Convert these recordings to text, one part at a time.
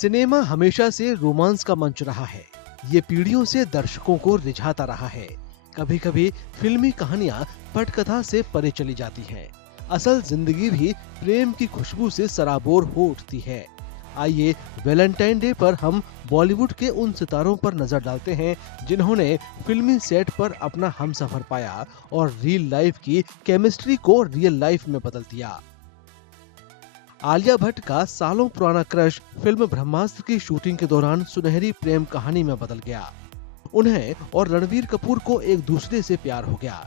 Cinema हमेशा से romance का मंच रहा है। ये पीढ़ियों से दर्शकों को रिझाता रहा है। कभी कभी फिल्मी कहानियां पटकथा से परे चली जाती हैं। असल जिंदगी भी प्रेम की खुशबू से सराबोर हो उठती है। आइए वैलेंटाइन डे पर हम बॉलीवुड के उन सितारों पर नजर डालते हैं जिन्होंने फिल्मी सेट पर अपना हमसफर पाया और रियल लाइफ की केमिस्ट्री को रियल लाइफ में बदल दिया। आलिया भट्ट का सालों पुराना क्रश फिल्म ब्रह्मास्त्र की शूटिंग के दौरान सुनहरी प्रेम कहानी में बदल गया। उन्हें और रणवीर कपूर को एक दूसरे से प्यार हो गया।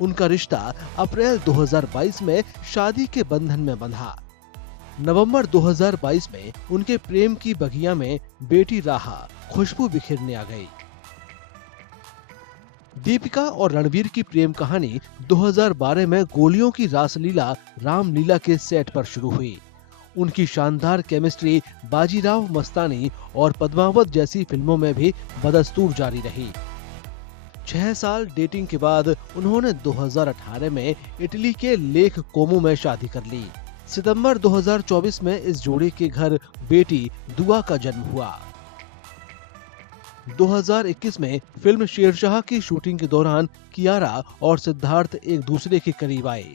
उनका रिश्ता अप्रैल 2022 में शादी के बंधन में बंधा। नवंबर 2022 में उनके प्रेम की बगिया में बेटी राहा खुशबू बिखेरने आ गई। दीपिका और रणवीर की प्रेम कहानी 2012 में गोलियों की रासलीला रामलीला के सेट पर शुरू हुई। उनकी शानदार केमिस्ट्री बाजीराव मस्तानी और पद्मावत जैसी फिल्मों में भी बदस्तूर जारी रही। 6 साल डेटिंग के बाद उन्होंने 2018 में इटली के लेक कोमो में शादी कर ली। सितंबर 2024 में इस जोड़ी के घर बेटी दुआ का जन्म हुआ। 2021 में फिल्म शेरशाह की शूटिंग के दौरान कियारा और सिद्धार्थ एक दूसरे के करीब आए।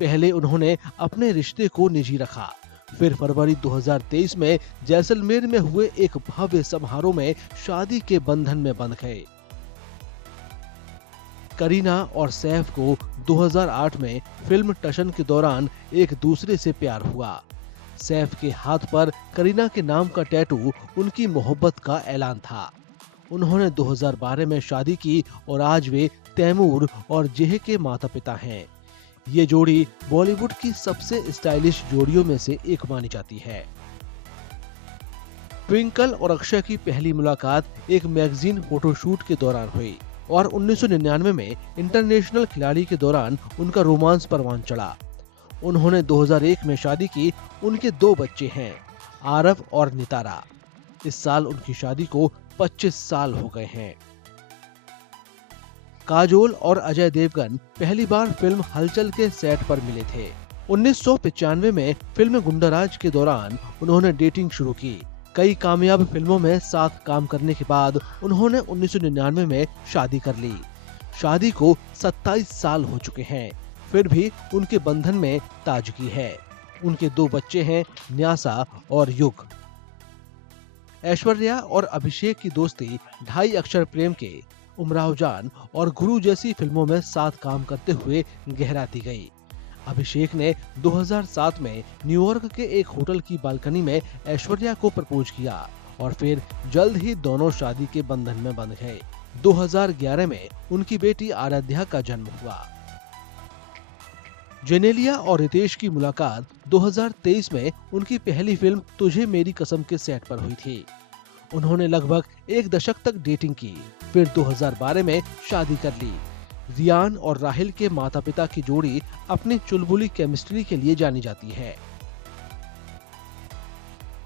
पहले उन्होंने अपने रिश्ते को निजी रखा, फिर फरवरी 2023 में जैसलमेर में हुए एक भव्य समारोह में शादी के बंधन में बंध गए। करीना और सैफ को 2008 में फिल्म टशन के दौरान एक दूसरे से प्यार हुआ। सैफ के हाथ पर करीना के नाम का टैटू उनकी मोहब्बत का ऐलान था। उन्होंने 2012 में शादी की और आज वे तैमूर और जेह के माता पिता हैं। ये जोड़ी बॉलीवुड की सबसे स्टाइलिश जोड़ियों में से एक मानी जाती है। ट्विंकल और अक्षय की पहली मुलाकात एक मैगजीन फोटोशूट के दौरान हुई और 1999 में इंटरनेशनल खिलाड़ी के दौरान उनका रोमांस परवान चढ़ा। उन्होंने 2001 में शादी की। उनके 2 बच्चे हैं, आरव और नितारा। इस साल उनकी शादी को 25 साल हो गए हैं। काजोल और अजय देवगन पहली बार फिल्म हलचल के सेट पर मिले थे। 1995 में फिल्म गुंडाराज के दौरान उन्होंने डेटिंग शुरू की। कई कामयाब फिल्मों में साथ काम करने के बाद उन्होंने 1999 में शादी कर ली। शादी को 27 साल हो चुके हैं, फिर भी उनके बंधन में ताजगी है। उनके 2 बच्चे हैं, न्यासा और युग। ऐश्वर्या और अभिषेक की दोस्ती 2.5 अक्षर प्रेम के, उमराव जान और गुरु जैसी फिल्मों में साथ काम करते हुए गहराती गई। अभिषेक ने 2007 में न्यूयॉर्क के एक होटल की बालकनी में ऐश्वर्या को प्रपोज किया और फिर जल्द ही दोनों शादी के बंधन में बंध गए। 2011 में उनकी बेटी आराध्या का जन्म हुआ। जेनेलिया और रितेश की मुलाकात 2023 में उनकी पहली फिल्म तुझे मेरी कसम के सेट पर हुई थी। उन्होंने लगभग 1 दशक तक डेटिंग की, फिर 2012 में शादी कर ली। रियान और राहिल के माता पिता की जोड़ी अपनी चुलबुली केमिस्ट्री के लिए जानी जाती है।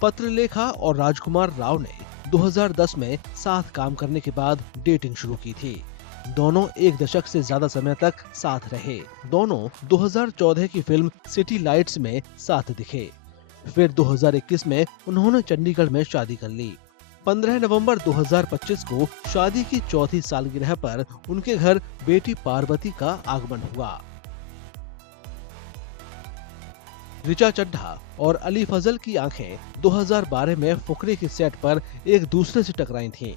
पत्रलेखा और राजकुमार राव ने 2010 में साथ काम करने के बाद डेटिंग शुरू की थी। दोनों 1 दशक से ज्यादा समय तक साथ रहे। दोनों 2014 की फिल्म सिटी लाइट्स में साथ दिखे। फिर 2021 में उन्होंने चंडीगढ़ में शादी कर ली। 15 नवंबर 2025 को शादी की 4थी सालगिरह पर उनके घर बेटी पार्वती का आगमन हुआ। ऋचा चड्ढा और अली फजल की आंखें 2012 में फुकरे के सेट पर एक दूसरे से टकराई थीं।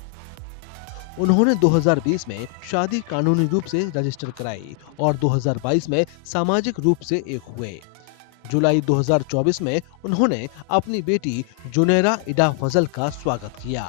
उन्होंने 2020 में शादी कानूनी रूप से रजिस्टर कराई और 2022 में सामाजिक रूप से एक हुए। जुलाई 2024 में उन्होंने अपनी बेटी जुनैरा इडा फजल का स्वागत किया।